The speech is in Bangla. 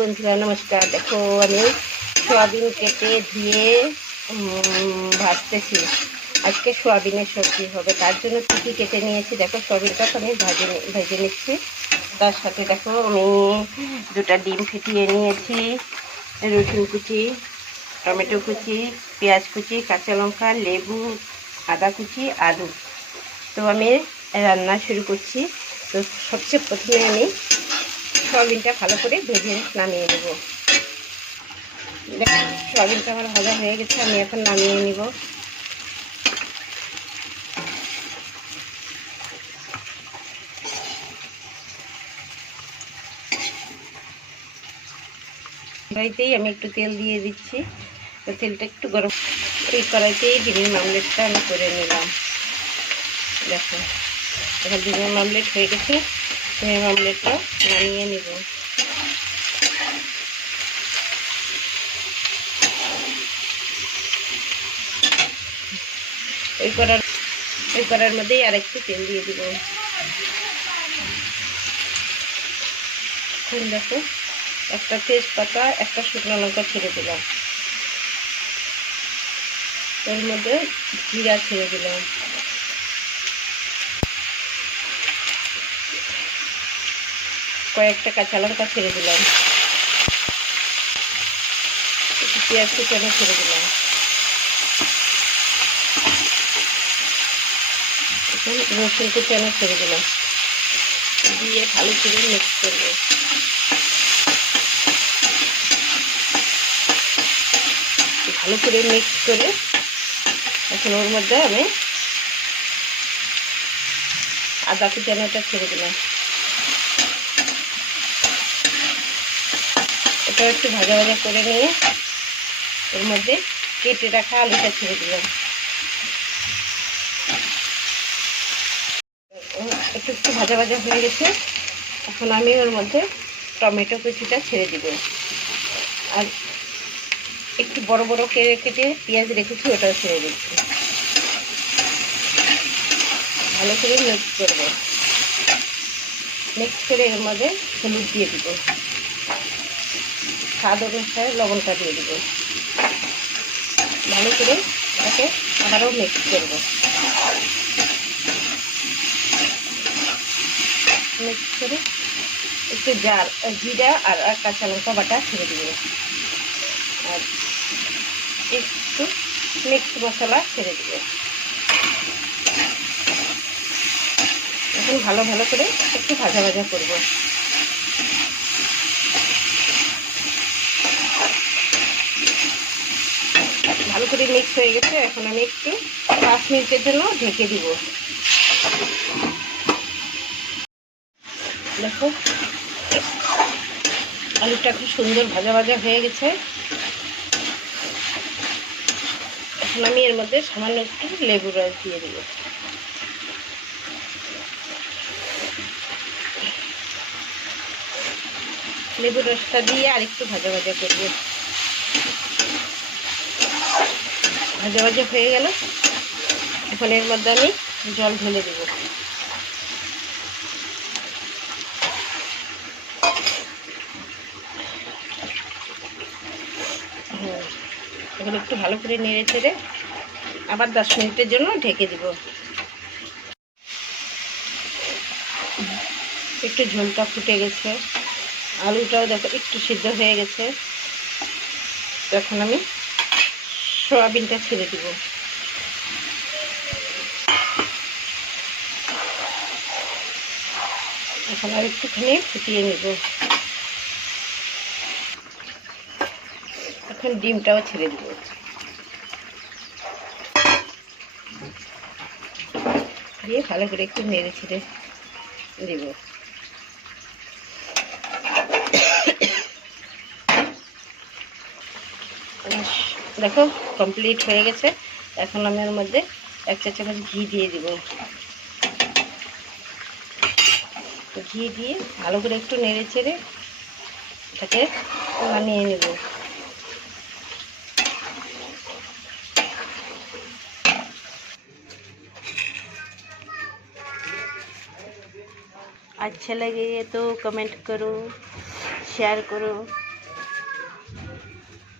বন্ধুরা নমস্কার। দেখো আমি সোয়াবিন কেটে ধুয়ে ভাজতেছি। আজকে সোয়াবিনের সবজি হবে, তার জন্য কী কী কেটে নিয়েছি দেখো। সোয়াবিনটা আমি ভেজে নিচ্ছি। তার সাথে দেখো আমি দুটা ডিম ফেটিয়ে নিয়েছি, রসুন কুচি, টমেটো কুচি, পেঁয়াজ কুচি, কাঁচা লঙ্কা, লেবু, আদা কুচি, আলু। তো আমি রান্না শুরু করছি। তো সবচেয়ে প্রথমে আমি সোয়াবিনটা ভালো করে ভেজে নামিয়ে নেব। দেখুন সোয়াবিনটা আমার ভাজা হয়ে গেছে, আমি এখন নামিয়ে নেব। কড়াইতেই আমি একটু তেল দিয়ে দিচ্ছি। তো তেলটা একটু গরম, এই কড়াইতেই ডিমের মামলেটটা আমি করে নিলাম। দেখো এখন ডিমের মামলেট হয়ে গেছে, ডিমের মামলেটটা নামিয়ে নেব। ওই কড়ার মধ্যেই আর একটু তেল দিয়ে দিব। দেখো একটা তেজপাতা, একটা শুকনো লঙ্কা ছেড়ে দিলাম। এর মধ্যে জিরা ছেড়ে দিলাম, কয়েকটা কাঁচা লঙ্কা ছেড়ে দিলাম, একটু পেঁয়াজ কুচানো ছেড়ে দিলাম। রসুন কুচানো ছেড়ে দিলাম, দিয়ে ভালো করে মিক্স করবো। ভালো করে মিক্স করে এখন ওর মধ্যে আমি আদা কুচানোটা ছেড়ে দিলাম। এটা একটু ভাজা ভাজা করে নিয়ে এর মধ্যে কেটে রাখা আলুটা ছেড়ে দিলাম। একটু একটু ভাজা ভাজা হয়ে গেছে, এখন আমি ওর মধ্যে টমেটো কুচিটা ছেড়ে দিব। আর একটু বড় বড় কেটে পেঁয়াজ রেখেছি, ওটাও ছেড়ে দিচ্ছি। ভালো করে মিক্স করব। মিক্স করে এর মধ্যে হলুদ দিয়ে দিব, স্বাদ অনুসারে লবণটা দিয়ে দিব। ভালো করে এটাকে আবারও মিক্স করব। মিক্স করে একটু জিরা আর কাঁচা লঙ্কা বাটা ছেড়ে দিব, আর একটু মিক্স মশলা ছেড়ে দিব। এখন ভালো ভালো করে একটু ভাজা ভাজা করব। ভালো করে মিক্স হয়ে গেছে, এখন আমি একটু 5 মিনিটের জন্য ঢেকে দিব। দেখো আলুটা খুব সুন্দর ভাজা ভাজা হয়ে গেছে। এখন আমি এর মধ্যে সামান্য একটু লেবুর রস দিয়ে দিব। লেবুর রসটা দিয়ে আর একটু ভাজা ভাজা করব। ভাজা ভাজা হয়ে গেল, এখন এর মধ্যে আমি জল ঢেলে দেব। এখন একটু ভালো করে নেড়ে চেড়ে আবার 10 মিনিটের জন্য ঢেকে দিব। একটু ঝোলটা ফুটে গেছে, আলুটাও দেখো একটু সিদ্ধ হয়ে গেছে। তখন আমি সয়াবিনটা ছেড়ে দিব। এখন আর একটুখানি ফুটিয়ে নেব। এখন ডিমটাও ছেড়ে দিব, দিয়ে ভালো করে একটু নেড়ে ছেড়ে দেব। দেখো কমপ্লিট হয়ে গেছে। এখন আমি এর মধ্যে 1 চা চামচ ঘি দিয়ে দিব। ঘি দিয়ে ভালো করে একটু নেড়ে চেড়ে এটাকে নামিয়ে নেব। अच्छा लगे तो कमेंट करो, शेयर करो।